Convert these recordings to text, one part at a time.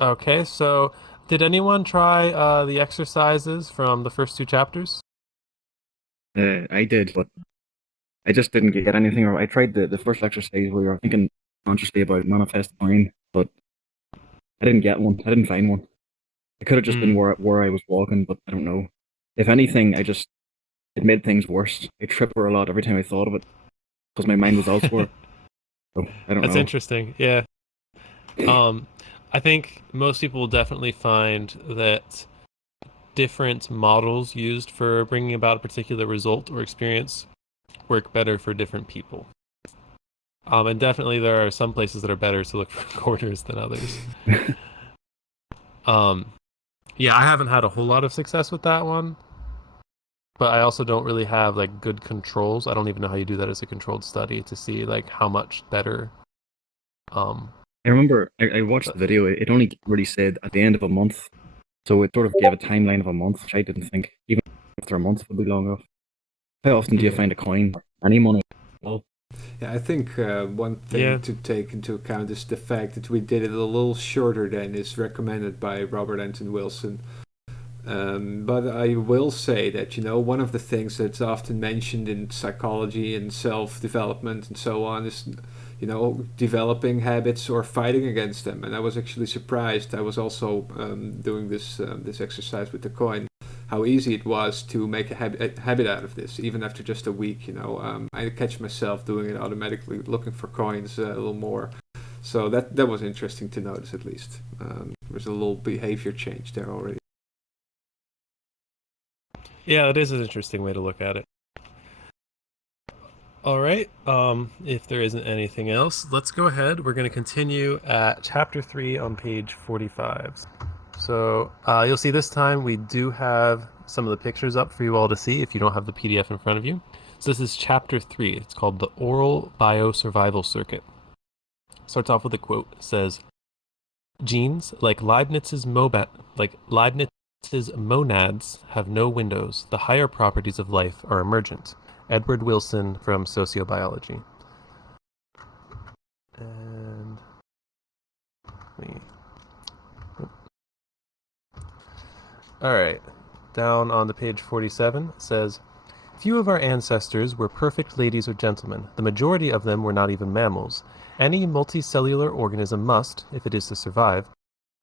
Okay, so did anyone try the exercises from the first two chapters? I did, but I just didn't get anything. Or I tried the first exercise where you're thinking consciously about manifest mind, but I didn't get one. I didn't find one. It could have just been Hmm. where I was walking, but I don't know. If anything, it made things worse. I tripped over a lot every time I thought of it because my mind was elsewhere. So I don't That's know. interesting. Yeah. Um, I think most people will definitely find that different models used for bringing about a particular result or experience work better for different people. And definitely there are some places that are better to look for corners than others. Um, yeah, I haven't had a whole lot of success with that one, but I also don't really have like good controls. I don't even know how you do that as a controlled study to see like how much better. Um, I remember I watched but the video. It only really said at the end of a month, so it sort of gave a timeline of a month, which I didn't think even after a month would be long enough. How often do you mhm. find a coin or any money? Well, Yeah, I think one thing Yeah. to take into account is the fact that we did it a little shorter than is recommended by Robert Anton Wilson. But I will say that, one of the things that's often mentioned in psychology and self development and so on is, developing habits or fighting against them. And I was actually surprised. I was also doing this exercise with the coin, how easy it was to make a habit out of this, even after just a week. I catch myself doing it automatically, looking for coins a little more. So that was interesting to notice, at least. There's a little behavior change there already. Yeah, it is an interesting way to look at it. All right. If there isn't anything else, let's go ahead. We're going to continue at chapter 3 on page 45. So you'll see this time we do have some of the pictures up for you all to see if you don't have the PDF in front of you. So this is chapter 3. It's called the Oral Biosurvival Circuit. Starts off with a quote. It says, genes, like Leibniz's monads, have no windows. The higher properties of life are emergent. Edward Wilson from Sociobiology. And me. All right. Down on the page 47 says, few of our ancestors were perfect ladies or gentlemen. The majority of them were not even mammals. Any multicellular organism must, if it is to survive,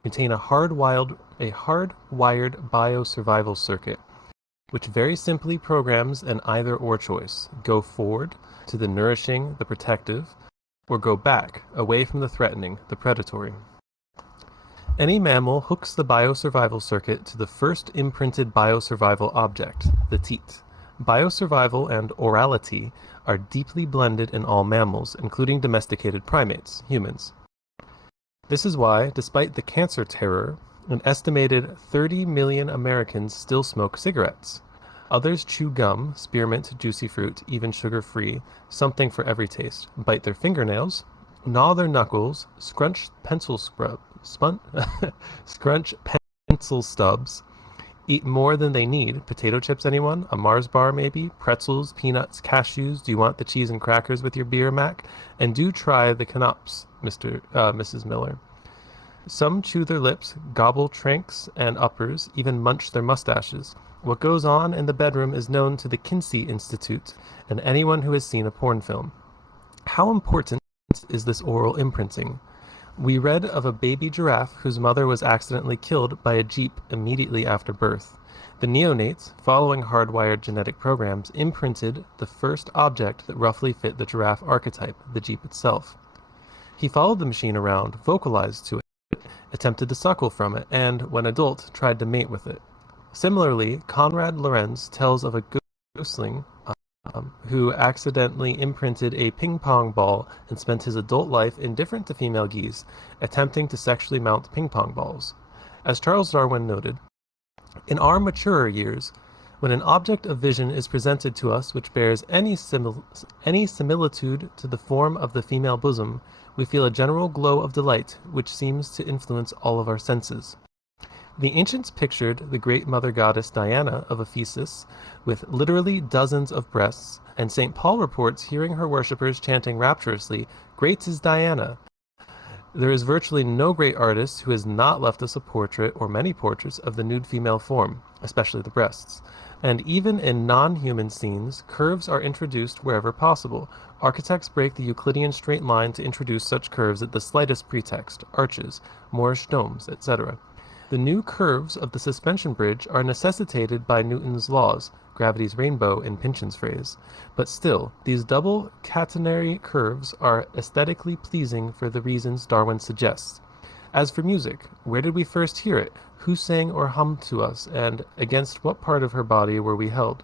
contain a hardwired biosurvival circuit, which very simply programs an either-or choice: go forward to the nourishing, the protective, or go back, away from the threatening, the predatory. Any mammal hooks the biosurvival circuit to the first imprinted biosurvival object, the teat. Biosurvival and orality are deeply blended in all mammals, including domesticated primates, humans. This is why, despite the cancer terror, an estimated 30 million Americans still smoke cigarettes. Others chew gum, spearmint, juicy fruit, even sugar-free, something for every taste, bite their fingernails, gnaw their knuckles, scrunch pencil stubs, eat more than they need. Potato chips, anyone? A Mars bar, maybe? Pretzels, peanuts, cashews? Do you want the cheese and crackers with your beer, Mac? And do try the canops, Mrs. Miller. Some chew their lips, gobble tranks and uppers, even munch their mustaches. What goes on in the bedroom is known to the Kinsey Institute and anyone who has seen a porn film. How important is this oral imprinting? We read of a baby giraffe whose mother was accidentally killed by a jeep immediately after birth. The neonates, following hardwired genetic programs, imprinted the first object that roughly fit the giraffe archetype, the jeep itself. He followed the machine around, vocalized to it, attempted to suckle from it, and, when adult, tried to mate with it. Similarly, Konrad Lorenz tells of a gosling who accidentally imprinted a ping-pong ball and spent his adult life indifferent to female geese, attempting to sexually mount ping-pong balls. As Charles Darwin noted, in our maturer years, when an object of vision is presented to us which bears any similitude to the form of the female bosom, we feel a general glow of delight which seems to influence all of our senses. The ancients pictured the great mother goddess Diana of Ephesus with literally dozens of breasts, and St. Paul reports hearing her worshippers chanting rapturously, "Great is Diana." There is virtually no great artist who has not left us a portrait or many portraits of the nude female form, especially the breasts. And even in non-human scenes, curves are introduced wherever possible. Architects break the Euclidean straight line to introduce such curves at the slightest pretext, arches, Moorish domes, etc. The new curves of the suspension bridge are necessitated by Newton's laws, gravity's rainbow in Pynchon's phrase. But still, these double catenary curves are aesthetically pleasing for the reasons Darwin suggests. As for music, where did we first hear it? Who sang or hummed to us, and against what part of her body were we held?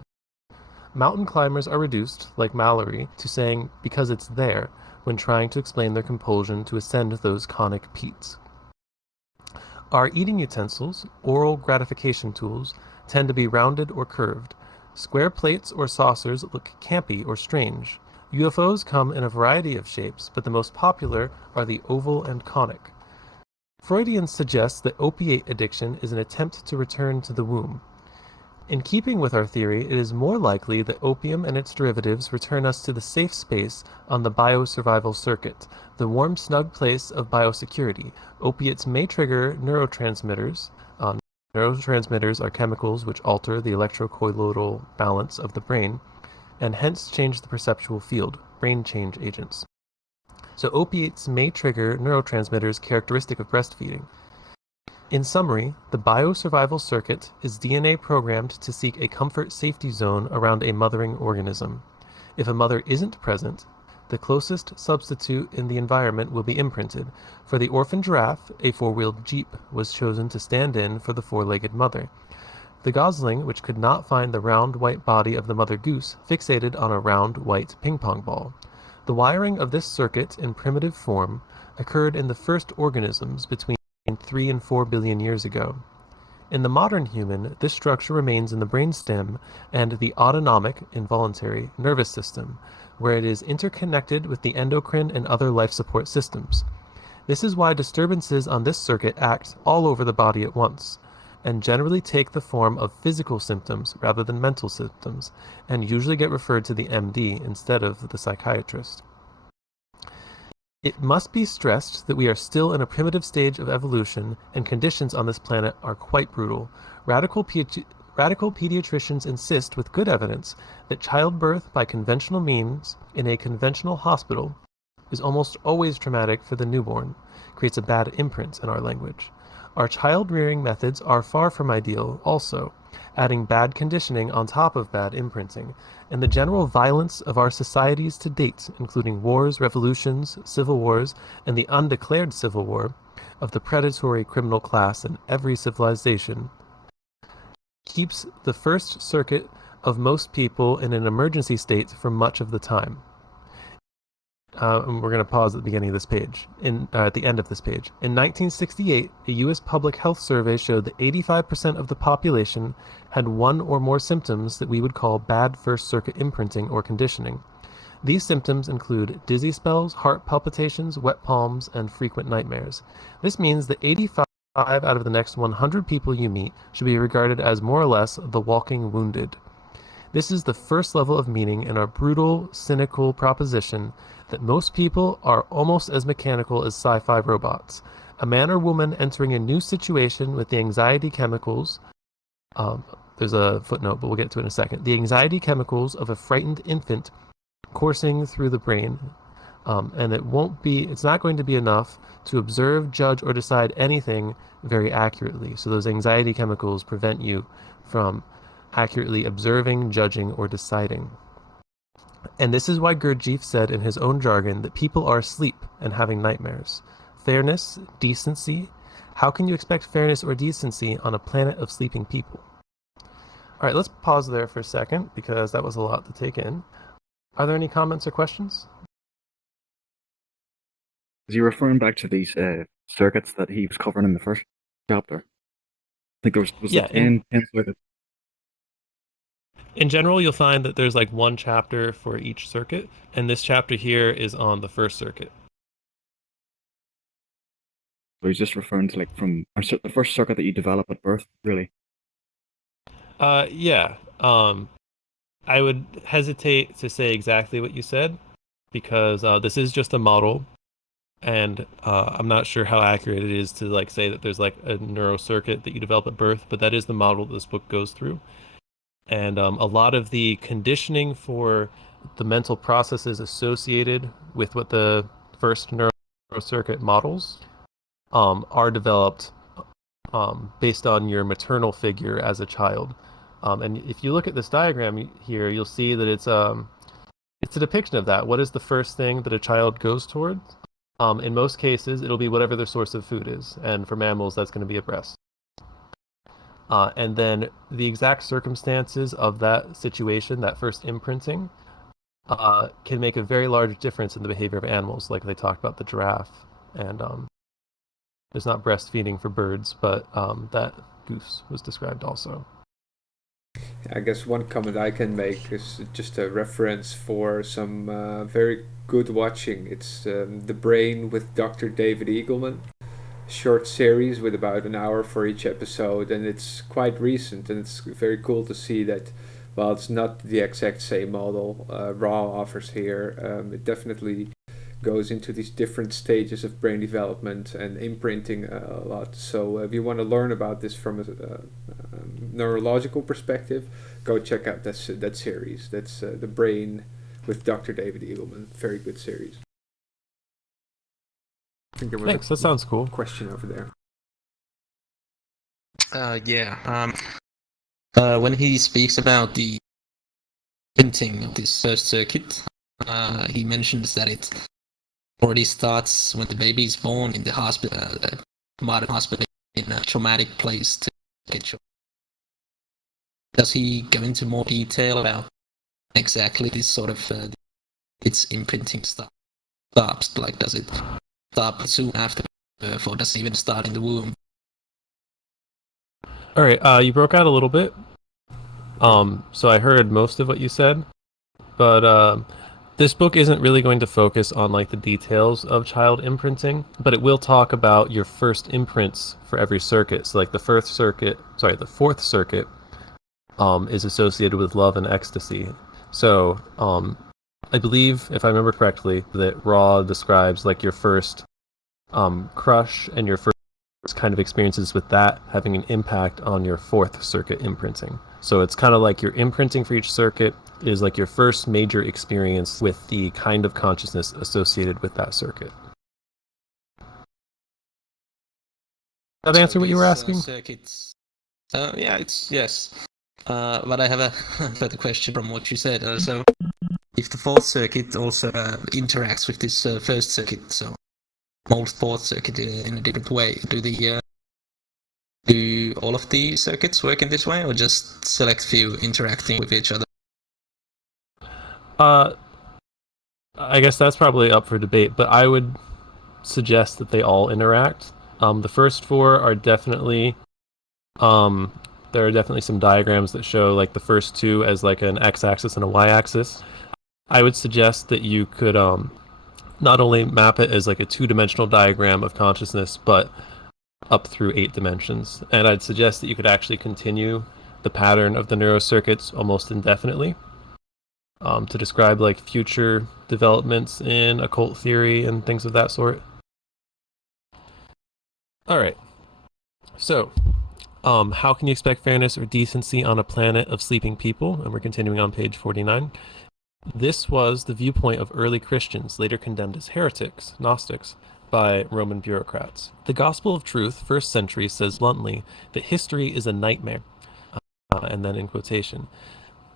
Mountain climbers are reduced, like Mallory, to saying because it's there, when trying to explain their compulsion to ascend those conic peaks. Our eating utensils, oral gratification tools, tend to be rounded or curved. Square plates or saucers look campy or strange. UFOs come in a variety of shapes, but the most popular are the oval and conic. Freudians suggest that opiate addiction is an attempt to return to the womb. In keeping with our theory, it is more likely that opium and its derivatives return us to the safe space on the biosurvival circuit, the warm, snug place of biosecurity. Opiates may trigger neurotransmitters. Neurotransmitters are chemicals which alter the electrocolloidal balance of the brain, and hence change the perceptual field, brain change agents. So opiates may trigger neurotransmitters characteristic of breastfeeding. In summary, the biosurvival circuit is DNA programmed to seek a comfort safety zone around a mothering organism. If a mother isn't present, the closest substitute in the environment will be imprinted. For the orphan giraffe, a four-wheeled jeep was chosen to stand in for the four-legged mother. The gosling, which could not find the round white body of the mother goose, fixated on a round white ping-pong ball. The wiring of this circuit in primitive form occurred in the first organisms between 3 and 4 billion years ago. In the modern human, this structure remains in the brainstem and the autonomic, involuntary, nervous system, where it is interconnected with the endocrine and other life support systems. This is why disturbances on this circuit act all over the body at once, and generally take the form of physical symptoms rather than mental symptoms, and usually get referred to the MD instead of the psychiatrist. It must be stressed that we are still in a primitive stage of evolution, and conditions on this planet are quite brutal. Radical pediatricians insist with good evidence that childbirth by conventional means in a conventional hospital is almost always traumatic for the newborn, creates a bad imprint in our language. Our child-rearing methods are far from ideal also, adding bad conditioning on top of bad imprinting, and the general violence of our societies to date, including wars, revolutions, civil wars, and the undeclared civil war of the predatory criminal class in every civilization, keeps the first circuit of most people in an emergency state for much of the time. And we're going to pause at the beginning of this page, at the end of this page. In 1968, a U.S. public health survey showed that 85% of the population had one or more symptoms that we would call bad first circuit imprinting or conditioning. These symptoms include dizzy spells, heart palpitations, wet palms, and frequent nightmares. This means that 85 out of the next 100 people you meet should be regarded as more or less the walking wounded. This is the first level of meaning in our brutal, cynical proposition that most people are almost as mechanical as sci-fi robots. A man or woman entering a new situation with the anxiety chemicals, there's a footnote, but we'll get to it in a second. The anxiety chemicals of a frightened infant coursing through the brain, and it's not going to be enough to observe, judge, or decide anything very accurately. So those anxiety chemicals prevent you from accurately observing, judging, or deciding. And this is why Gurdjieff said in his own jargon that people are asleep and having nightmares. Fairness, decency. How can you expect fairness or decency on a planet of sleeping people? All right, let's pause there for a second because that was a lot to take in. Are there any comments or questions? Is he referring back to these circuits that he was covering in the first chapter? I think there was Yeah, like 10 circuits. In general, you'll find that there's like one chapter for each circuit, and this chapter here is on the first circuit. So he's just referring to like from the first circuit that you develop at birth, really. Yeah. I would hesitate to say exactly what you said because this is just a model, and I'm not sure how accurate it is to like say that there's like a neurocircuit that you develop at birth, but that is the model that this book goes through. And a lot of the conditioning for the mental processes associated with what the first neurocircuit models are developed based on your maternal figure as a child. And if you look at this diagram here, you'll see that it's a depiction of that. What is the first thing that a child goes towards? In most cases, it'll be whatever their source of food is. And for mammals, that's going to be a breast. And then the exact circumstances of that situation, that first imprinting, can make a very large difference in the behavior of animals, like they talked about the giraffe. And there's not breastfeeding for birds, but that goose was described also. I guess one comment I can make is just a reference for some very good watching. It's The Brain with Dr. David Eagleman. Short series with about an hour for each episode, and it's quite recent, and it's very cool to see that while it's not the exact same model Raw offers here, it definitely goes into these different stages of brain development and imprinting a lot. So if you want to learn about this from a neurological perspective, go check out that series. That's The Brain with Dr. David Eagleman. Very good series. I think there was Thanks, that sounds cool. Question over there. When he speaks about the printing of this first circuit, he mentions that it already starts when the baby is born in the hospital, modern hospital, in a traumatic place to get you. Does he go into more detail about exactly this sort of its imprinting stops? Like, does it stop soon after birth, or does it even start in the womb? All right, you broke out a little bit. So I heard most of what you said, but this book isn't really going to focus on like the details of child imprinting, but it will talk about your first imprints for every circuit. So like the fourth circuit is associated with love and ecstasy. So I believe, if I remember correctly, that Raw describes like your first crush and your first kind of experiences with that having an impact on your fourth circuit imprinting. So it's kind of like your imprinting for each circuit is like your first major experience with the kind of consciousness associated with that circuit. Does that answer what you were asking? Circuits. Yes. But I have a further question from what you said. So, if the fourth circuit also interacts with this first circuit, so molds fourth circuit in a different way, do all of the circuits work in this way, or just select few interacting with each other? I guess that's probably up for debate, but I would suggest that they all interact. The first four are definitely there are definitely some diagrams that show like the first two as like an x-axis and a y-axis. I would suggest that you could not only map it as like a two-dimensional diagram of consciousness, but up through 8 dimensions. And I'd suggest that you could actually continue the pattern of the neurocircuits almost indefinitely to describe like future developments in occult theory and things of that sort. All right. So, how can you expect fairness or decency on a planet of sleeping people? And we're continuing on page 49. This was the viewpoint of early Christians, later condemned as heretics, Gnostics, by Roman bureaucrats. The Gospel of Truth, first century, says bluntly that history is a nightmare, and then in quotation,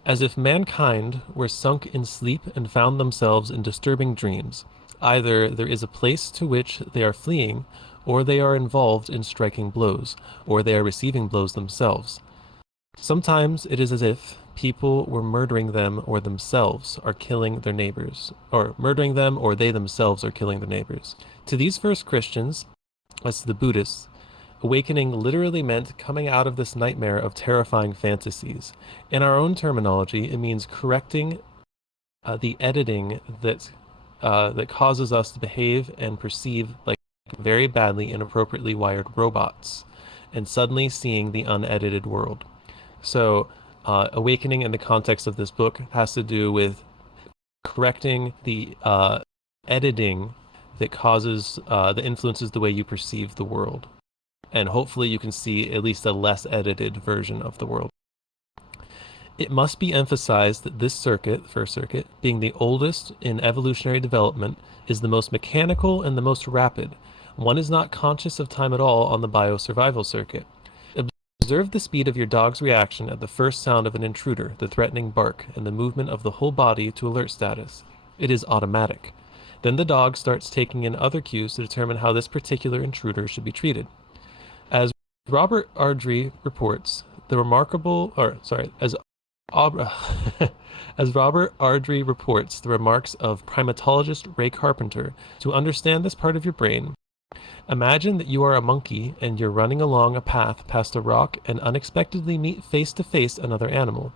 as if mankind were sunk in sleep and found themselves in disturbing dreams. Either there is a place to which they are fleeing, or they are involved in striking blows, or they are receiving blows themselves. Sometimes it is as if people were murdering them or themselves are killing their neighbors, or murdering them or they themselves are killing their neighbors. To these first Christians, as to the Buddhists, awakening literally meant coming out of this nightmare of terrifying fantasies. In our own terminology, it means correcting the editing that causes us to behave and perceive like very badly, inappropriately wired robots, and suddenly seeing the unedited world. So, awakening in the context of this book has to do with correcting the editing that influences the way you perceive the world. And hopefully you can see at least a less edited version of the world. It must be emphasized that this circuit, the first circuit, being the oldest in evolutionary development, is the most mechanical and the most rapid. One is not conscious of time at all on the biosurvival circuit. Observe the speed of your dog's reaction at the first sound of an intruder, the threatening bark, and the movement of the whole body to alert status. It is automatic. Then the dog starts taking in other cues to determine how this particular intruder should be treated. As Robert Ardrey reports, as Robert Ardrey reports the remarks of primatologist Ray Carpenter, to understand this part of your brain, imagine that you are a monkey and you're running along a path past a rock and unexpectedly meet face to face another animal.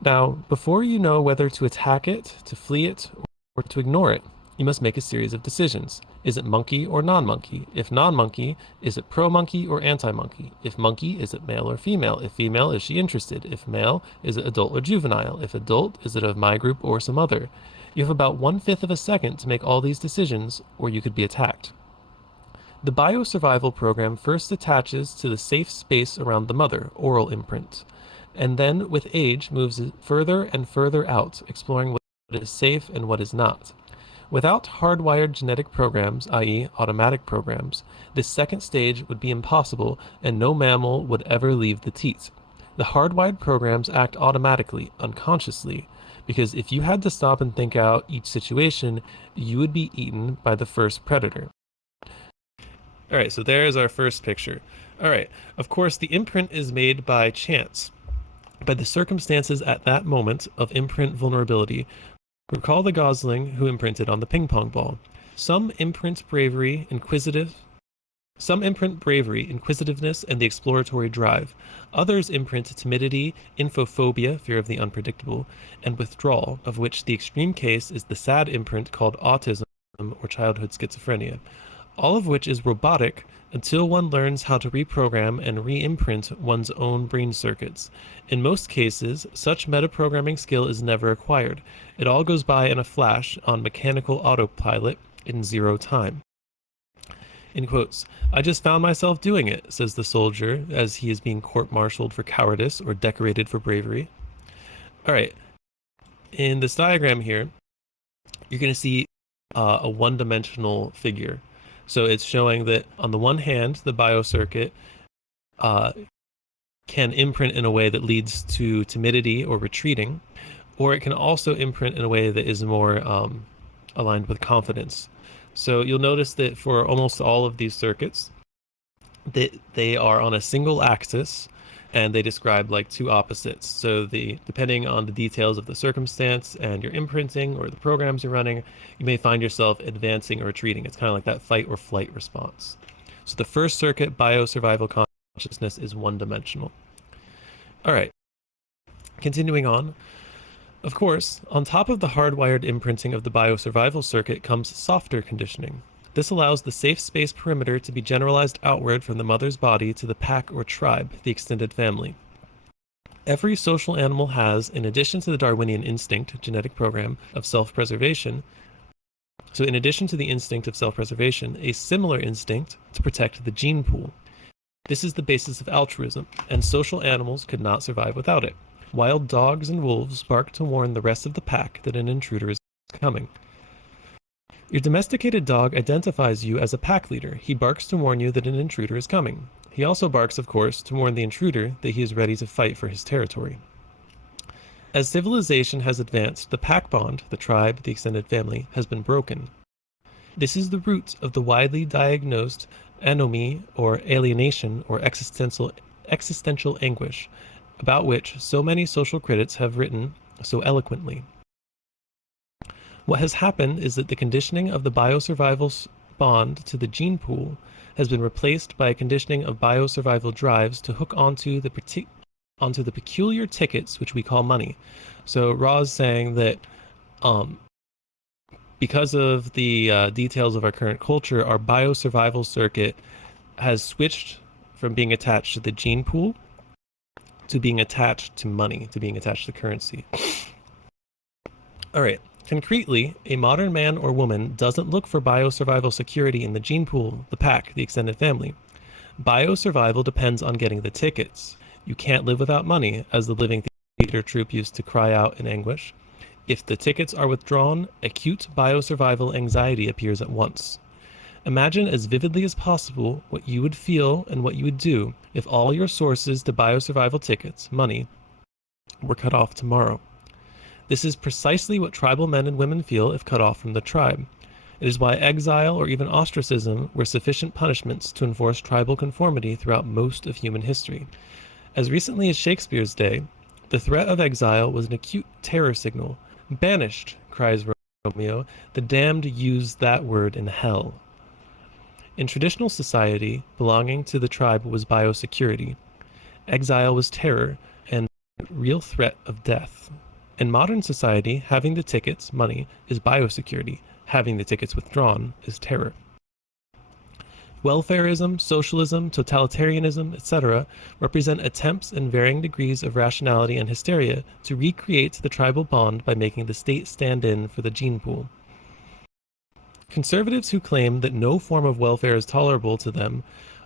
Now, before you know whether to attack it, to flee it, or to ignore it, you must make a series of decisions. Is it monkey or non-monkey? If non-monkey, is it pro-monkey or anti-monkey? If monkey, is it male or female? If female, is she interested? If male, is it adult or juvenile? If adult, is it of my group or some other? You have about 1/5 of a second to make all these decisions, or you could be attacked. The biosurvival program first attaches to the safe space around the mother, oral imprint, and then with age moves further and further out, exploring what is safe and what is not. Without hardwired genetic programs, i.e. automatic programs, this second stage would be impossible and no mammal would ever leave the teat. The hardwired programs act automatically, unconsciously, because if you had to stop and think out each situation, you would be eaten by the first predator. All right, so there's our first picture. All right, of course, the imprint is made by chance, by the circumstances at that moment of imprint vulnerability. Recall the gosling who imprinted on the ping pong ball. Some imprint bravery, inquisitiveness, and the exploratory drive. Others imprint timidity, infophobia, fear of the unpredictable, and withdrawal, of which the extreme case is the sad imprint called autism or childhood schizophrenia. All of which is robotic until one learns how to reprogram and re-imprint one's own brain circuits. In most cases, such metaprogramming skill is never acquired. It all goes by in a flash on mechanical autopilot in 0 time. In quotes, I just found myself doing it, says the soldier as he is being court-martialed for cowardice or decorated for bravery. All right, in this diagram here, you're going to see a one-dimensional figure. So it's showing that on the one hand, the biocircuit can imprint in a way that leads to timidity or retreating, or it can also imprint in a way that is more aligned with confidence. So you'll notice that for almost all of these circuits, that they are on a single axis and they describe like two opposites. So depending on the details of the circumstance and your imprinting or the programs you're running, you may find yourself advancing or retreating. It's kind of like that fight or flight response. So the first circuit, biosurvival consciousness, is one-dimensional. All right, continuing on. Of course, on top of the hardwired imprinting of the biosurvival circuit comes softer conditioning. This allows the safe space perimeter to be generalized outward from the mother's body to the pack or tribe, the extended family. Every social animal has, in addition to the Darwinian instinct, genetic program, of self-preservation, so in addition to the instinct of self-preservation, a similar instinct to protect the gene pool. This is the basis of altruism, and social animals could not survive without it. Wild dogs and wolves bark to warn the rest of the pack that an intruder is coming. Your domesticated dog identifies you as a pack leader. He barks to warn you that an intruder is coming. He also barks, of course, to warn the intruder that he is ready to fight for his territory. As civilization has advanced, the pack bond, the tribe, the extended family, has been broken. This is the root of the widely diagnosed anomie or alienation or existential anguish, about which so many social critics have written so eloquently. What has happened is that the conditioning of the biosurvival bond to the gene pool has been replaced by a conditioning of biosurvival drives to hook onto the peculiar tickets which we call money. So Ra's saying that because of the details of our current culture, our biosurvival circuit has switched from being attached to the gene pool to being attached to money, to being attached to currency. All right, Concretely, a modern man or woman doesn't look for biosurvival security in the gene pool, the pack, the extended family. Biosurvival depends on getting the tickets. You can't live without money, as the living theater troupe used to cry out in anguish. If the tickets are withdrawn, acute biosurvival anxiety appears at once. Imagine as vividly as possible what you would feel and what you would do if all your sources to biosurvival tickets, money, were cut off tomorrow. This is precisely what tribal men and women feel if cut off from the tribe. It is why exile or even ostracism were sufficient punishments to enforce tribal conformity throughout most of human history. As recently as Shakespeare's day, the threat of exile was an acute terror signal. "Banished," cries Romeo, "the damned use that word in hell." In traditional society, belonging to the tribe was biosecurity. Exile was terror and real threat of death. In modern society, having the tickets, money, is biosecurity. Having the tickets withdrawn is terror. Welfarism, socialism, totalitarianism, etc. represent attempts in varying degrees of rationality and hysteria to recreate the tribal bond by making the state stand in for the gene pool. Conservatives who claim that no form of welfare is tolerable to them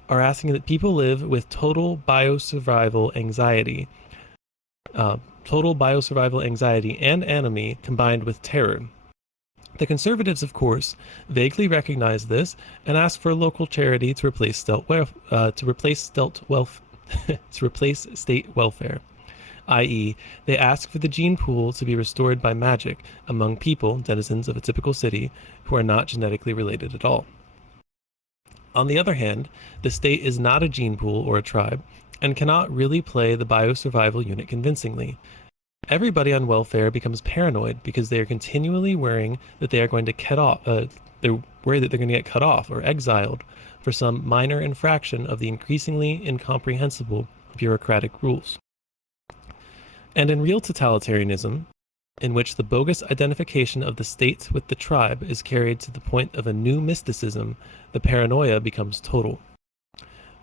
are asking that people live with total biosurvival anxiety and anomie combined with terror. The conservatives, of course, vaguely recognize this and ask for a local charity to replace state welfare, i.e., they ask for the gene pool to be restored by magic among people, denizens of a typical city, who are not genetically related at all. On the other hand, the state is not a gene pool or a tribe and cannot really play the biosurvival unit convincingly. Everybody on welfare becomes paranoid because they are continually worrying that they are going to they're worried that they're going to get cut off or exiled for some minor infraction of the increasingly incomprehensible bureaucratic rules. And in real totalitarianism, in which the bogus identification of the state with the tribe is carried to the point of a new mysticism, the paranoia becomes total.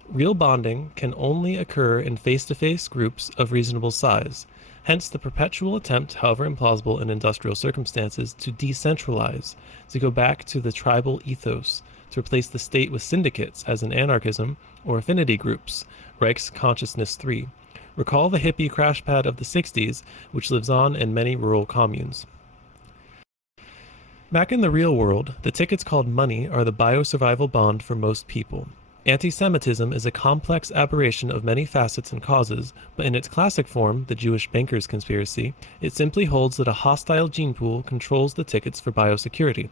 Real bonding can only occur in face-to-face groups of reasonable size. Hence the perpetual attempt, however implausible in industrial circumstances, to decentralize, to go back to the tribal ethos, to replace the state with syndicates, as in anarchism, or affinity groups, Reich's Consciousness 3. Recall the hippie crash pad of the 60s, which lives on in many rural communes. Back in the real world, the tickets called money are the biosurvival bond for most people. Anti-Semitism is a complex aberration of many facets and causes, but in its classic form, the Jewish bankers' conspiracy, it simply holds that a hostile gene pool controls the tickets for biosecurity.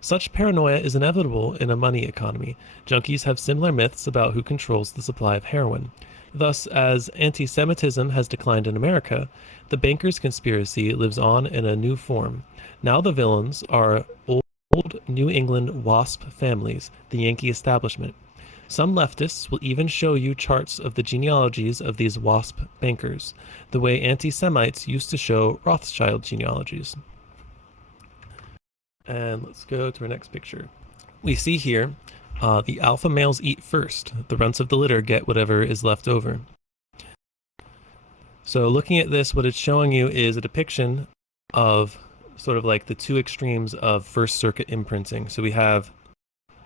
Such paranoia is inevitable in a money economy. Junkies have similar myths about who controls the supply of heroin. Thus, as anti-Semitism has declined in America, the bankers' conspiracy lives on in a new form. Now the villains are old New England WASP families, the Yankee establishment. Some leftists will even show you charts of the genealogies of these WASP bankers, the way anti-Semites used to show Rothschild genealogies. And let's go to our next picture. We see here the alpha males eat first. The runts of the litter get whatever is left over. So looking at this, what it's showing you is a depiction of sort of like the two extremes of first circuit imprinting. So we have,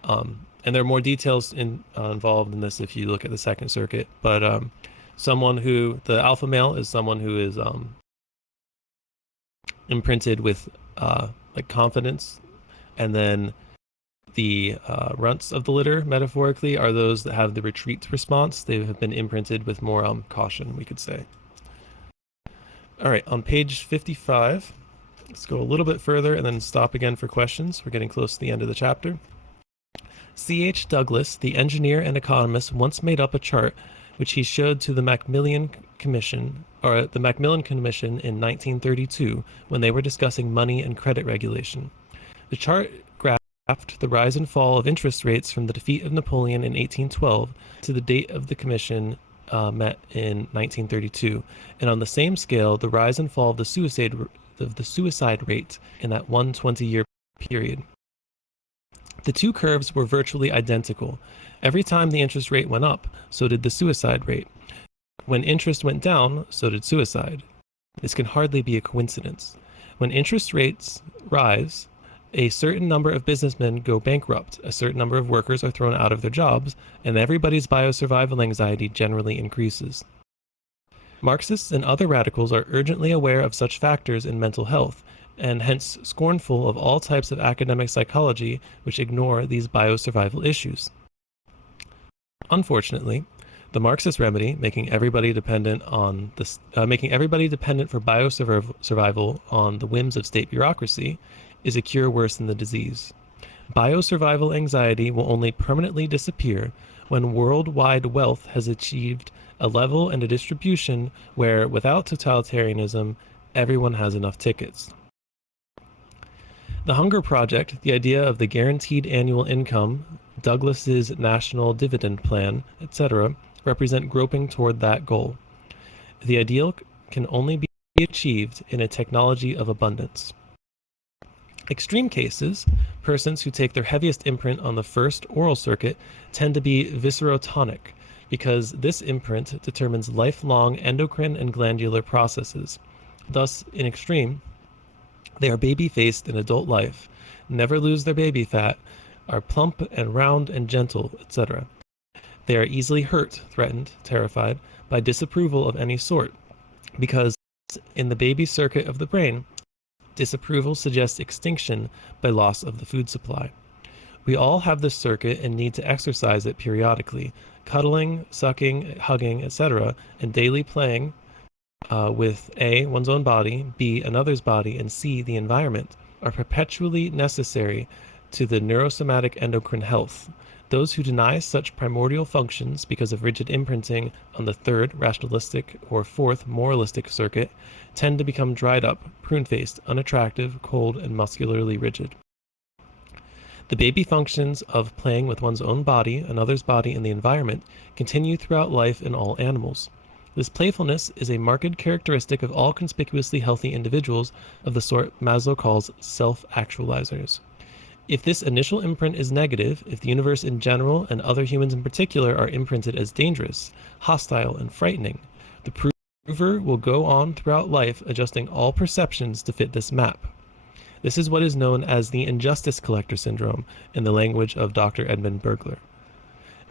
and there are more details involved in this if you look at the second circuit, but the alpha male is someone who is imprinted with like confidence, and then the runts of the litter, metaphorically, are those that have the retreat response. They have been imprinted with more caution, we could say. All right, on page 55, let's go a little bit further and then stop again for questions. We're getting close to the end of the chapter. C.H. Douglas, the engineer and economist, once made up a chart which he showed to the Macmillan Commission in 1932 when they were discussing money and credit regulation. The chart graphed the rise and fall of interest rates from the defeat of Napoleon in 1812 to the date of the commission met in 1932, and on the same scale, the rise and fall of the suicide rate in that 120-year period. The two curves were virtually identical. Every time the interest rate went up, so did the suicide rate. When interest went down, so did suicide. This can hardly be a coincidence. When interest rates rise, a certain number of businessmen go bankrupt, a certain number of workers are thrown out of their jobs, and everybody's biosurvival anxiety generally increases. Marxists and other radicals are urgently aware of such factors in mental health, and hence scornful of all types of academic psychology which ignore these biosurvival issues. Unfortunately, the Marxist remedy, making everybody dependent for biosurvival on the whims of state bureaucracy, is a cure worse than the disease. Biosurvival anxiety will only permanently disappear when worldwide wealth has achieved a level and a distribution where, without totalitarianism, everyone has enough tickets. The Hunger Project, the idea of the guaranteed annual income, Douglas's national dividend plan, etc., represent groping toward that goal. The ideal can only be achieved in a technology of abundance. Extreme cases, persons who take their heaviest imprint on the first oral circuit tend to be viscerotonic, because this imprint determines lifelong endocrine and glandular processes. Thus, in extreme, they are baby-faced in adult life, never lose their baby fat, are plump and round and gentle, etc. They are easily hurt, threatened, terrified by disapproval of any sort, because in the baby circuit of the brain, disapproval suggests extinction by loss of the food supply. We all have this circuit and need to exercise it periodically. Cuddling, sucking, hugging, etc., and daily playing with A, one's own body, B, another's body, and C, the environment, are perpetually necessary to the neurosomatic endocrine health. Those who deny such primordial functions because of rigid imprinting on the third rationalistic or fourth moralistic circuit tend to become dried up, prune-faced, unattractive, cold, and muscularly rigid. The baby functions of playing with one's own body, another's body, and the environment continue throughout life in all animals. This playfulness is a marked characteristic of all conspicuously healthy individuals of the sort Maslow calls self-actualizers. If this initial imprint is negative, if the universe in general and other humans in particular are imprinted as dangerous, hostile, and frightening, the prover will go on throughout life adjusting all perceptions to fit this map. This is what is known as the injustice collector syndrome in the language of Dr. Edmund Bergler.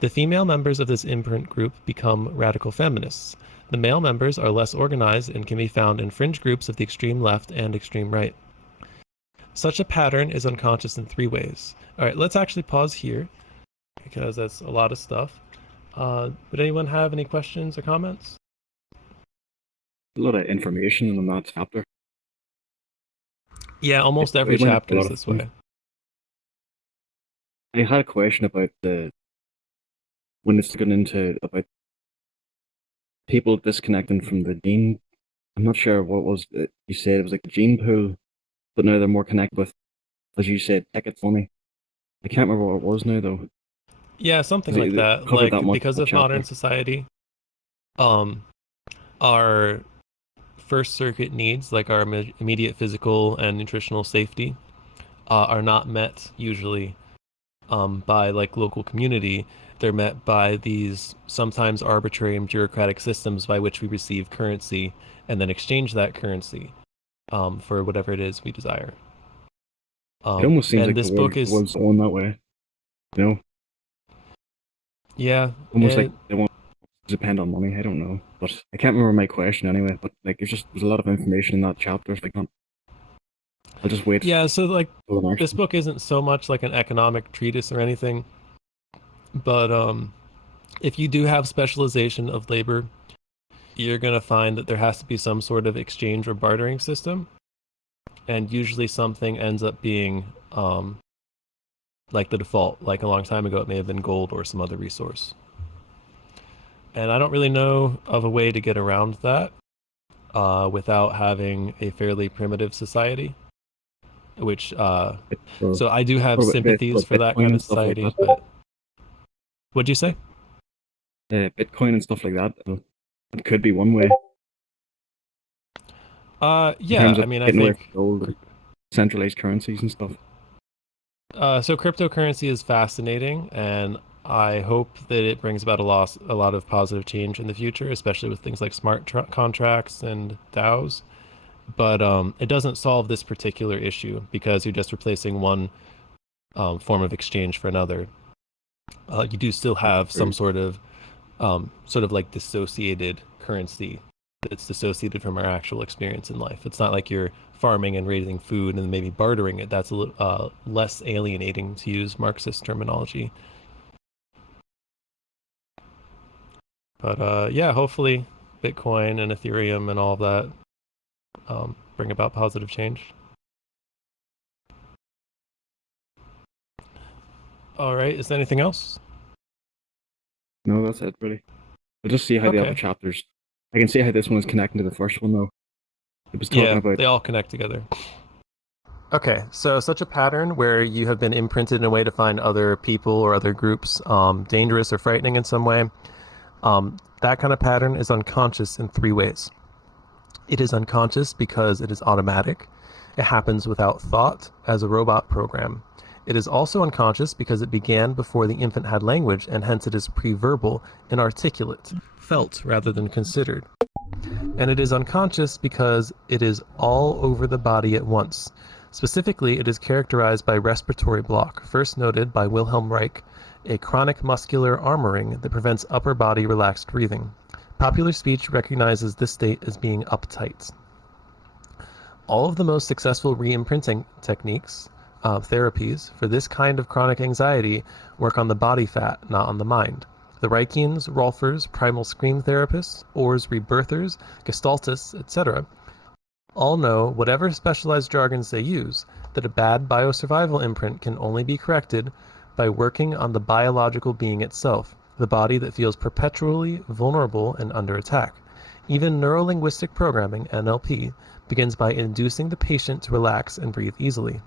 The female members of this imprint group become radical feminists. The male members are less organized and can be found in fringe groups of the extreme left and extreme right. Such a pattern is unconscious in three ways. All right, let's actually pause here because that's a lot of stuff. Would anyone have any questions or comments? A lot of information in that chapter. Yeah, almost every chapter is this way. I had a question about when it's going into about people disconnecting from the gene. I'm not sure what was it. You said it was like the gene pool, but now they're more connected with, as you said, tickets money. I can't remember what it was now though. Yeah, something like that. Like that because of modern society, our first circuit needs, like our immediate physical and nutritional safety, are not met usually by like local community. They're met by these sometimes arbitrary and bureaucratic systems by which we receive currency and then exchange that currency for whatever it is we desire. It almost seems like this the book is world's going that way. You know? Yeah. Almost like they want to depend on money. I don't know, but I can't remember my question anyway. But like, there's a lot of information in that chapter. So I'll just wait. Yeah. So like, this book isn't so much like an economic treatise or anything, but if you do have specialization of labor, you're gonna find that there has to be some sort of exchange or bartering system, and usually something ends up being like the default. Like a long time ago, it may have been gold or some other resource. And I don't really know of a way to get around that without having a fairly primitive society, which so I do have sympathies for that kind of society. Like but what'd you say? Bitcoin and stuff like that. It could be one way. Yeah, I mean, I think gold, centralized currencies and stuff. So cryptocurrency is fascinating, and I hope that it brings about a lot of positive change in the future, especially with things like smart contracts and DAOs. but it doesn't solve this particular issue because you're just replacing one form of exchange for another. You do still have some sort of like dissociated currency that's dissociated from our actual experience in life. It's not like you're farming and raising food and maybe bartering it. That's a little less alienating, to use Marxist terminology. But yeah, hopefully Bitcoin and Ethereum and all of that bring about positive change. All right, is there anything else? No, that's it, really. I'll just see how the other Okay. chapters. I can see how this one is connecting to the first one, though. It was talking Yeah, about. they all connect together. Okay, so such a pattern where you have been imprinted in a way to find other people or other groups dangerous or frightening in some way, that kind of pattern is unconscious in three ways. It is unconscious because it is automatic. It happens without thought as a robot program. It is also unconscious because it began before the infant had language, and hence it is pre-verbal, inarticulate, felt rather than considered. And it is unconscious because it is all over the body at once. Specifically, it is characterized by respiratory block, first noted by Wilhelm Reich, a chronic muscular armoring that prevents upper body relaxed breathing. Popular speech recognizes this state as being uptight. All of the most successful re-imprinting techniques, therapies, for this kind of chronic anxiety work on the body fat, not on the mind. The Reichians, Rolfers, primal scream therapists, Orr's rebirthers, Gestaltists, etc. all know, whatever specialized jargons they use, that a bad biosurvival imprint can only be corrected by working on the biological being itself, the body that feels perpetually vulnerable and under attack. Even neurolinguistic programming, NLP, begins by inducing the patient to relax and breathe easily.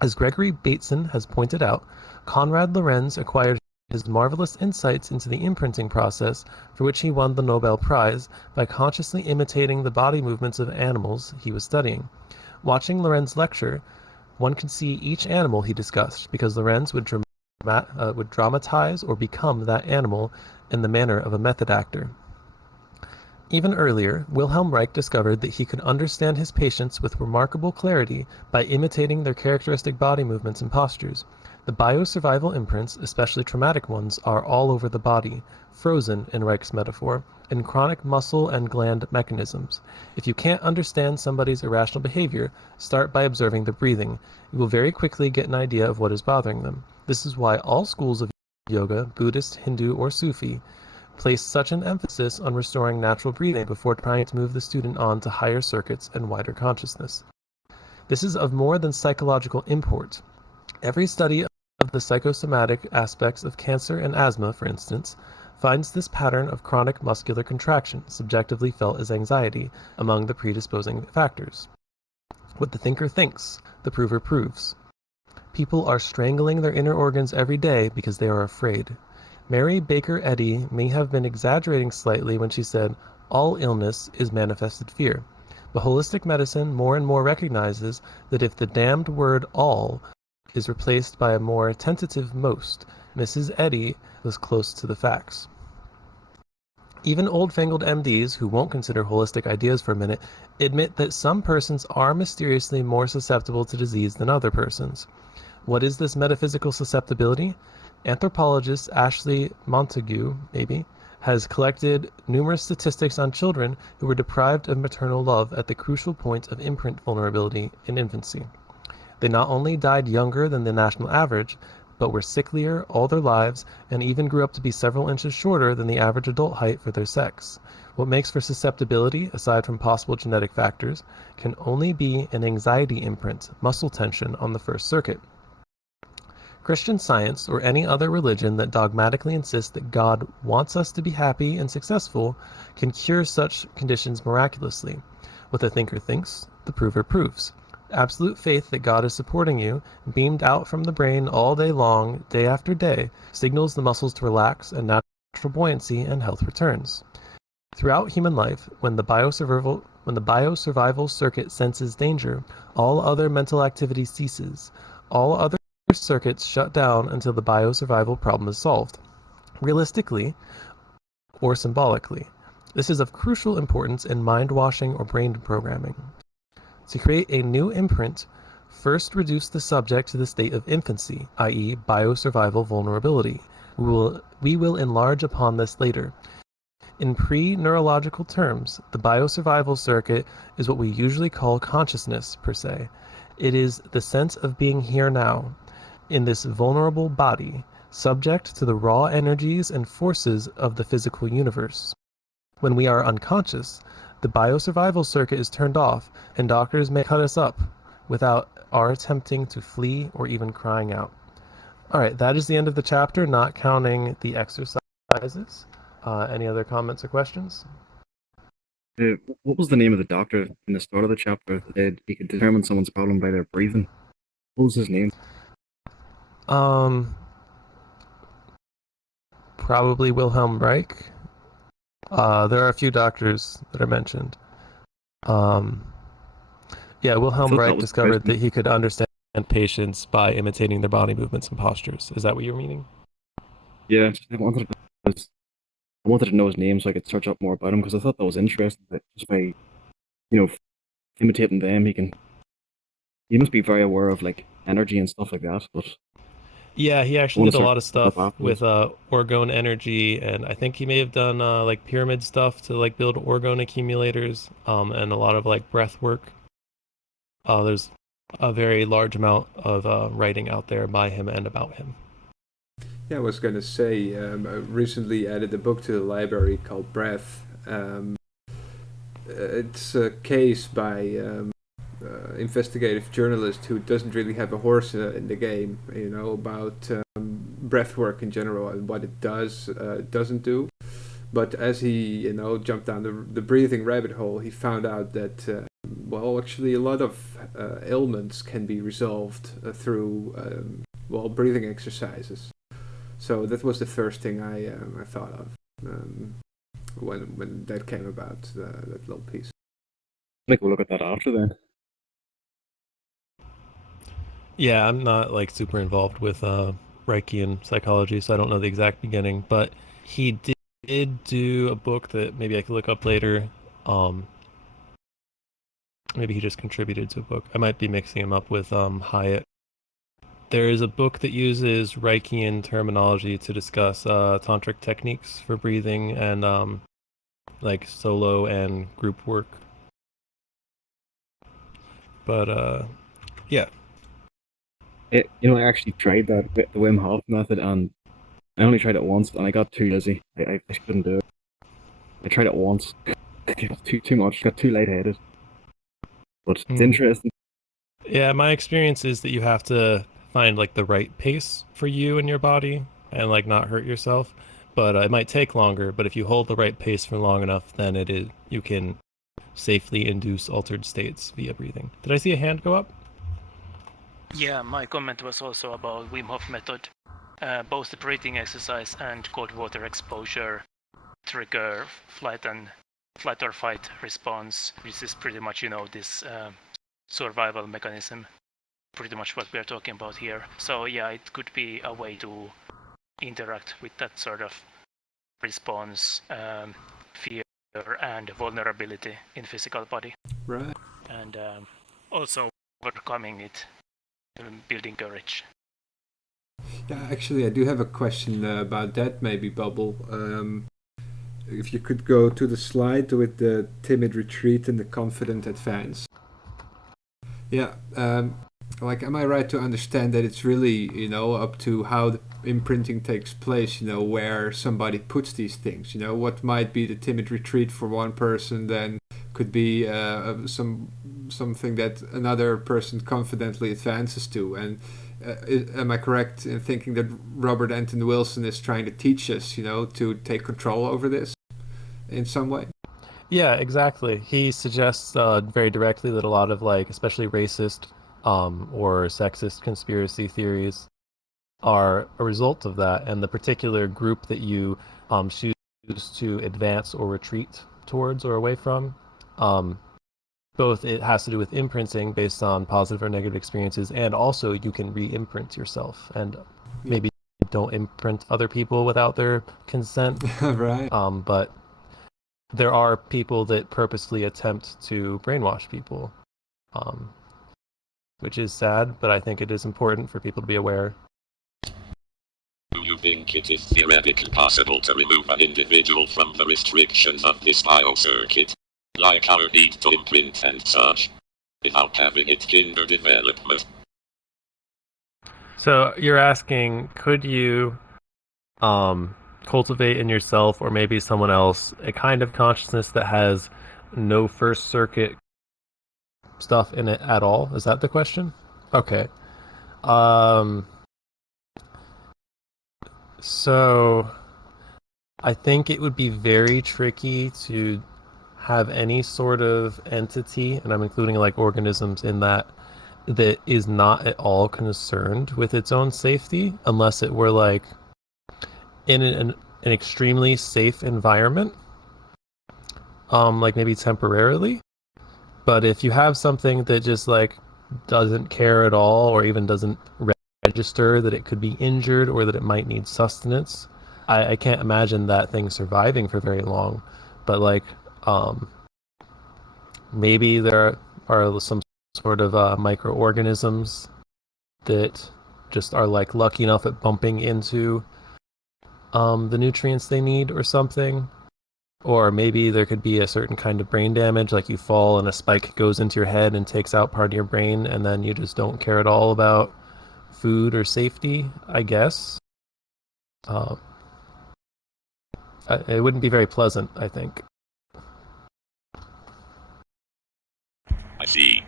As Gregory Bateson has pointed out, Konrad Lorenz acquired his marvelous insights into the imprinting process, for which he won the Nobel Prize, by consciously imitating the body movements of animals he was studying. Watching Lorenz lecture, one could see each animal he discussed, because Lorenz would dramatize or become that animal in the manner of a method actor. Even earlier, Wilhelm Reich discovered that he could understand his patients with remarkable clarity by imitating their characteristic body movements and postures. The biosurvival imprints, especially traumatic ones, are all over the body, frozen, in Reich's metaphor, in chronic muscle and gland mechanisms. If you can't understand somebody's irrational behavior, start by observing the breathing. You will very quickly get an idea of what is bothering them. This is why all schools of yoga, Buddhist, Hindu, or Sufi, place such an emphasis on restoring natural breathing before trying to move the student on to higher circuits and wider consciousness. This is of more than psychological import. Every study of the psychosomatic aspects of cancer and asthma, for instance, finds this pattern of chronic muscular contraction, subjectively felt as anxiety, among the predisposing factors. What the thinker thinks, the prover proves. People are strangling their inner organs every day because they are afraid. Mary Baker Eddy may have been exaggerating slightly when she said, all illness is manifested fear. But holistic medicine more and more recognizes that if the damned word all is replaced by a more tentative most, Mrs. Eddy was close to the facts. Even old-fangled MDs, who won't consider holistic ideas for a minute, admit that some persons are mysteriously more susceptible to disease than other persons. What is this metaphysical susceptibility? Anthropologist Ashley Montague, has collected numerous statistics on children who were deprived of maternal love at the crucial point of imprint vulnerability in infancy. They not only died younger than the national average, but were sicklier all their lives and even grew up to be several inches shorter than the average adult height for their sex. What makes for susceptibility, aside from possible genetic factors, can only be an anxiety imprint, muscle tension on the first circuit. Christian Science, or any other religion that dogmatically insists that God wants us to be happy and successful, can cure such conditions miraculously. What the thinker thinks, the prover proves. Absolute faith that God is supporting you, beamed out from the brain all day long, day after day, signals the muscles to relax and natural buoyancy and health returns. Throughout human life, when the biosurvival circuit senses danger, all other mental activity ceases. All other circuits shut down until the biosurvival problem is solved. Realistically, or symbolically, this is of crucial importance in mind washing or brain programming. To create a new imprint, first reduce the subject to the state of infancy, i.e. biosurvival vulnerability. We will enlarge upon this later. In pre-neurological terms, the biosurvival circuit is what we usually call consciousness, per se. It is the sense of being here now, in this vulnerable body, subject to the raw energies and forces of the physical universe. When we are unconscious, the biosurvival circuit is turned off, and doctors may cut us up without our attempting to flee or even crying out. All right, that is the end of the chapter, not counting the exercises. Any other comments or questions? What was the name of the doctor in the start of the chapter that said he could determine someone's problem by their breathing? What was his name? Probably Wilhelm Reich. There are a few doctors that are mentioned. Wilhelm Reich discovered that he could understand patients by imitating their body movements and postures. Is that what you're meaning? Yeah, I wanted to know his name so I could search up more about him, because I thought that was interesting. That just by, imitating them, he must be very aware of like energy and stuff like that. But yeah, he actually did a lot of stuff with orgone energy, and I think he may have done like pyramid stuff to like build orgone accumulators, and a lot of like breath work. There's a very large amount of writing out there by him and about him. Yeah, I was going to say, I recently added a book to the library called Breath. It's a case by investigative journalist who doesn't really have a horse in the game, about breath work in general and what it does, doesn't do. But as he, jumped down the breathing rabbit hole, he found out that, actually a lot of ailments can be resolved through, breathing exercises. So that was the first thing I thought of when that came about, that little piece. I think we'll look at that after then. Yeah, I'm not like super involved with Reichian psychology, so I don't know the exact beginning, but he did do a book that maybe I could look up later. Maybe he just contributed to a book. I might be mixing him up with Hyatt. There is a book that uses Reichian terminology to discuss tantric techniques for breathing and like solo and group work. But yeah. I actually tried that with the Wim Hof method, and I only tried it once, and I got too dizzy. I couldn't do it. I tried it once. It was too much. Got too lightheaded. But it's interesting. Yeah, my experience is that you have to find like the right pace for you and your body, and like not hurt yourself. But it might take longer. But if you hold the right pace for long enough, then you can safely induce altered states via breathing. Did I see a hand go up? Yeah, my comment was also about Wim Hof method. Both the breathing exercise and cold water exposure trigger flight or fight response, which is pretty much, this survival mechanism, pretty much what we're talking about here. So yeah, it could be a way to interact with that sort of response, fear and vulnerability in physical body. Right. And also overcoming it, building courage. Yeah, actually, I do have a question about that, maybe, Bubble. If you could go to the slide with the timid retreat and the confident advance. Yeah, am I right to understand that it's really, up to how the imprinting takes place, where somebody puts these things, what might be the timid retreat for one person, then could be something that another person confidently advances to. And am I correct in thinking that Robert Anton Wilson is trying to teach us, to take control over this in some way? Yeah, exactly. He suggests very directly that a lot of especially racist or sexist conspiracy theories are a result of that, and the particular group that you choose to advance or retreat towards or away from. Both it has to do with imprinting based on positive or negative experiences, and also you can re-imprint yourself and maybe don't imprint other people without their consent. Right. But there are people that purposely attempt to brainwash people. which is sad, but I think it is important for people to be aware. Do you think it is theoretically possible to remove an individual from the restrictions of this biocircuit, like our need to imprint and such, without having it hinder development? So you're asking, could you cultivate in yourself or maybe someone else a kind of consciousness that has no first circuit stuff in it at all? Is that the question? Okay. So I think it would be very tricky to have any sort of entity, and I'm including like organisms in that is not at all concerned with its own safety, unless it were like in an extremely safe environment, like maybe temporarily. But if you have something that just like doesn't care at all, or even doesn't register that it could be injured or that it might need sustenance, I can't imagine that thing surviving for very long. But like maybe there are some sort of microorganisms that just are like lucky enough at bumping into the nutrients they need or something. Or maybe there could be a certain kind of brain damage, like you fall and a spike goes into your head and takes out part of your brain, and then you just don't care at all about food or safety, I guess. It wouldn't be very pleasant, I think. I see.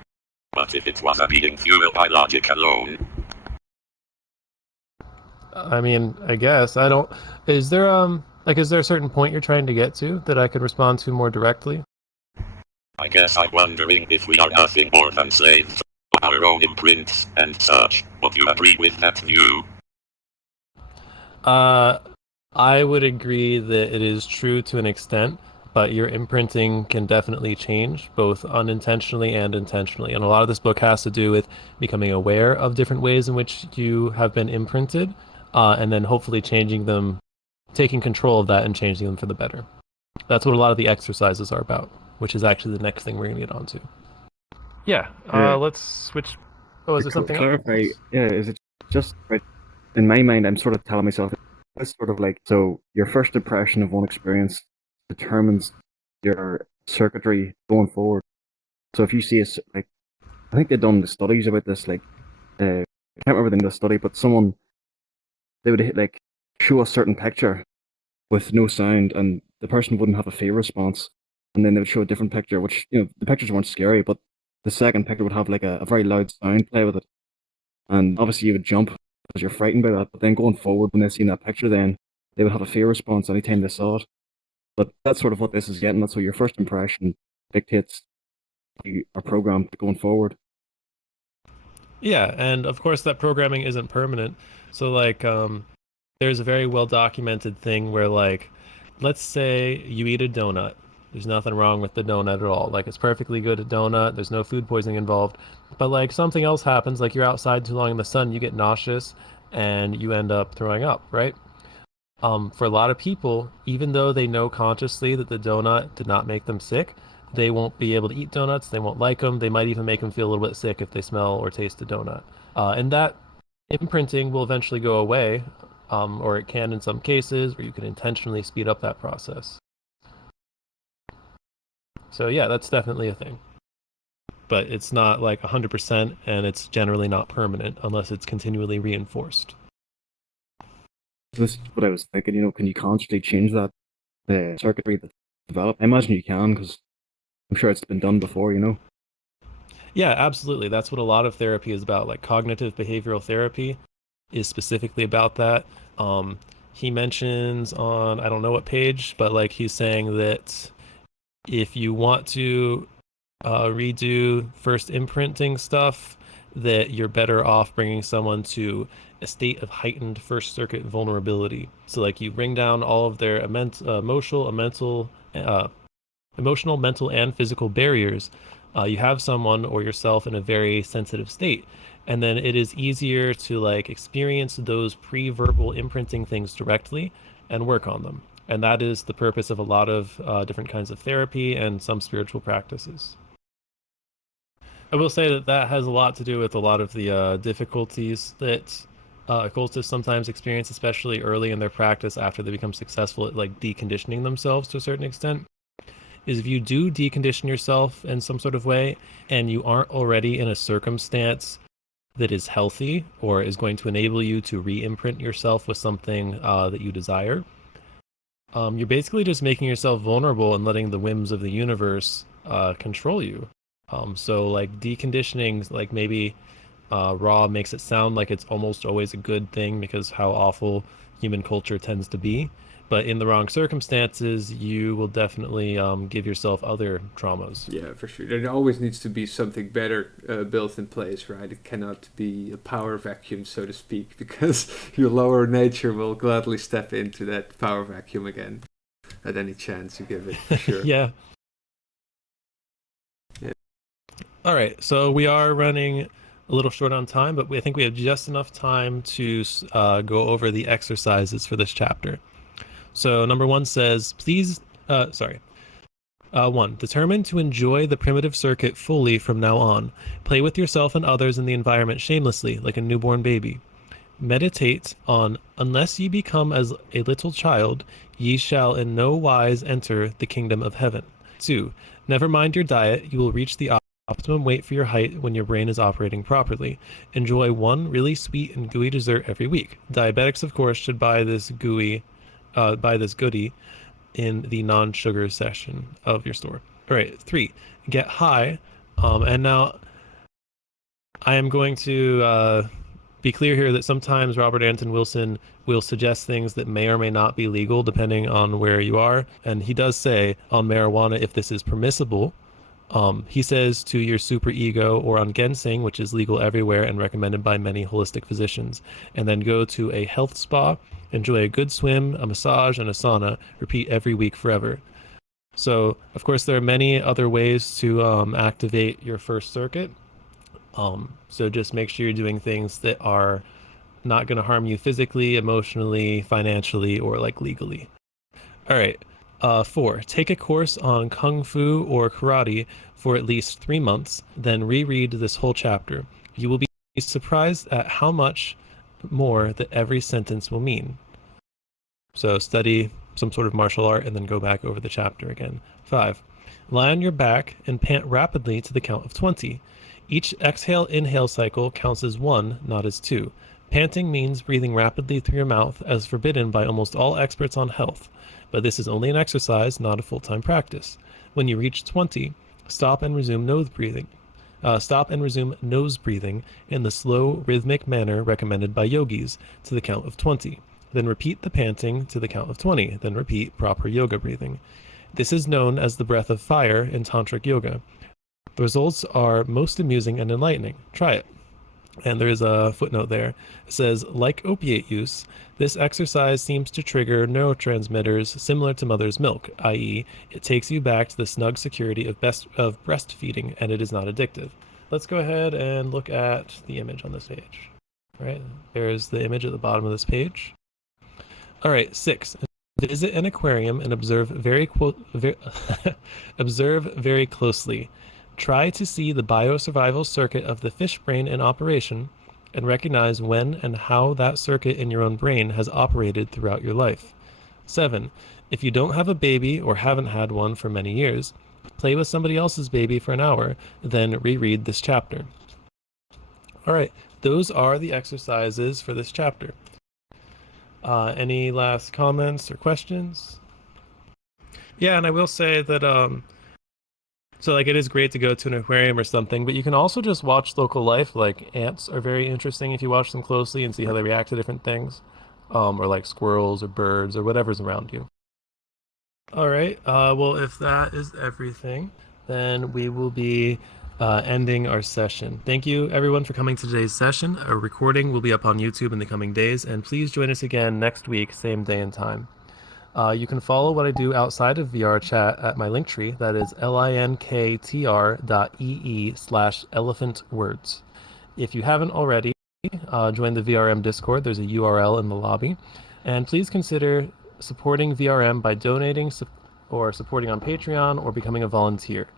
But if it was a being fueled by logic alone? I mean, I guess. I don't... Is there a certain point you're trying to get to that I could respond to more directly? I guess I'm wondering if we are nothing more than slaves to our own imprints and such. Would you agree with that view? I would agree that it is true to an extent, but your imprinting can definitely change, both unintentionally and intentionally. And a lot of this book has to do with becoming aware of different ways in which you have been imprinted, and then hopefully changing them, taking control of that and changing them for the better. That's what a lot of the exercises are about, which is actually the next thing we're going to get onto. Yeah, let's switch. Oh, is there something clarify, else? yeah, is it just, right, in my mind, I'm sort of telling myself, it's sort of like, so your first impression of one experience determines your circuitry going forward. So if you see like, I think they've done the studies about this, like, I can't remember the name of the study, but they would like show a certain picture with no sound, and the person wouldn't have a fear response, and then they would show a different picture, which, the pictures weren't scary, but the second picture would have like a very loud sound play with it, and obviously you would jump because you're frightened by that. But then going forward, when they seen that picture, then they would have a fear response anytime they saw it. But that's sort of what this is getting. That's what your first impression dictates you are programmed going forward. Yeah, and of course that programming isn't permanent. So like there's a very well documented thing where, like, let's say you eat a donut. There's nothing wrong with the donut at all. Like, it's perfectly good donut. There's no food poisoning involved. But like something else happens, like you're outside too long in the sun, you get nauseous and you end up throwing up, right? For a lot of people, even though they know consciously that the donut did not make them sick, they won't be able to eat donuts. They won't like them. They might even make them feel a little bit sick if they smell or taste a donut. And that imprinting will eventually go away, or it can in some cases, where you can intentionally speed up that process. So yeah, that's definitely a thing. But it's not like 100%, and it's generally not permanent unless it's continually reinforced. This is what I was thinking, can you constantly change that circuitry that's developed? I imagine you can, because I'm sure it's been done before, Yeah, absolutely. That's what a lot of therapy is about. Like cognitive behavioral therapy is specifically about that. He mentions on, I don't know what page, but like he's saying that if you want to redo first imprinting stuff, that you're better off bringing someone to a state of heightened first circuit vulnerability. So like you bring down all of their emotional, mental, and physical barriers. You have someone or yourself in a very sensitive state, and then it is easier to like experience those pre-verbal imprinting things directly and work on them. And that is the purpose of a lot of different kinds of therapy and some spiritual practices. I will say that that has a lot to do with a lot of the difficulties that occultists sometimes experience, especially early in their practice after they become successful at like deconditioning themselves to a certain extent. Is if you do decondition yourself in some sort of way and you aren't already in a circumstance that is healthy or is going to enable you to re-imprint yourself with something that you desire, you're basically just making yourself vulnerable and letting the whims of the universe control you. So like deconditioning, like maybe Raw makes it sound like it's almost always a good thing because how awful human culture tends to be. But in the wrong circumstances, you will definitely give yourself other traumas. Yeah, for sure. There always needs to be something better built in place, right? It cannot be a power vacuum, so to speak, because your lower nature will gladly step into that power vacuum again at any chance you give it, for sure. Yeah. All right, so we are running a little short on time, but I think we have just enough time to go over the exercises for this chapter. So number 1 says, please, 1, determine to enjoy the primitive circuit fully from now on. Play with yourself and others in the environment shamelessly, like a newborn baby. Meditate on, unless ye become as a little child, ye shall in no wise enter the kingdom of heaven. 2, never mind your diet, you will reach the optimum weight for your height when your brain is operating properly. Enjoy one really sweet and gooey dessert every week. Diabetics, of course, should buy this goodie in the non-sugar section of your store. All right, 3, get high. And now I am going to be clear here that sometimes Robert Anton Wilson will suggest things that may or may not be legal depending on where you are. And he does say on marijuana, if this is permissible, he says to your superego or on ginseng, which is legal everywhere and recommended by many holistic physicians, and then go to a health spa, enjoy a good swim, a massage, and a sauna, repeat every week forever. So, of course, there are many other ways to activate your first circuit. So just make sure you're doing things that are not going to harm you physically, emotionally, financially, or like legally. All right. 4, take a course on Kung Fu or karate for at least 3 months, then reread this whole chapter. You will be surprised at how much more that every sentence will mean. So study some sort of martial art and then go back over the chapter again. 5, lie on your back and pant rapidly to the count of 20. Each exhale-inhale cycle counts as 1, not as 2. Panting means breathing rapidly through your mouth, as forbidden by almost all experts on health. But this is only an exercise, not a full-time practice. When you reach 20, stop and resume nose breathing. In the slow, rhythmic manner recommended by yogis to the count of 20. Then repeat the panting to the count of 20. Then repeat proper yoga breathing. This is known as the breath of fire in tantric yoga. The results are most amusing and enlightening. Try it. And there is a footnote there. It says, like opiate use, this exercise seems to trigger neurotransmitters similar to mother's milk, i.e., it takes you back to the snug security of breastfeeding, and it is not addictive. Let's go ahead and look at the image on this page. All right, there's the image at the bottom of this page. All right, 6. Visit an aquarium and observe very closely. Try to see the biosurvival circuit of the fish brain in operation and recognize when and how that circuit in your own brain has operated throughout your life. 7. If you don't have a baby or haven't had one for many years, play with somebody else's baby for an hour, then reread this chapter. All right, those are the exercises for this chapter. Any last comments or questions? Yeah, and I will say that so like it is great to go to an aquarium or something, but you can also just watch local life. Like ants are very interesting if you watch them closely and see how they react to different things, or like squirrels or birds or whatever's around you. All right, well, if that is everything, then we will be ending our session. Thank you everyone for coming to today's session. A recording will be up on YouTube in the coming days, and please join us again next week, same day and time. You can follow what I do outside of VRChat at my Linktree. That is linktr.ee/elephantwords. If you haven't already, join the VRM Discord. There's a URL in the lobby. And please consider supporting VRM by donating or supporting on Patreon or becoming a volunteer.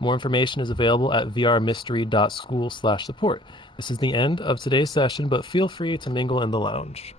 More information is available at vrmystery.school/support. This is the end of today's session, but feel free to mingle in the lounge.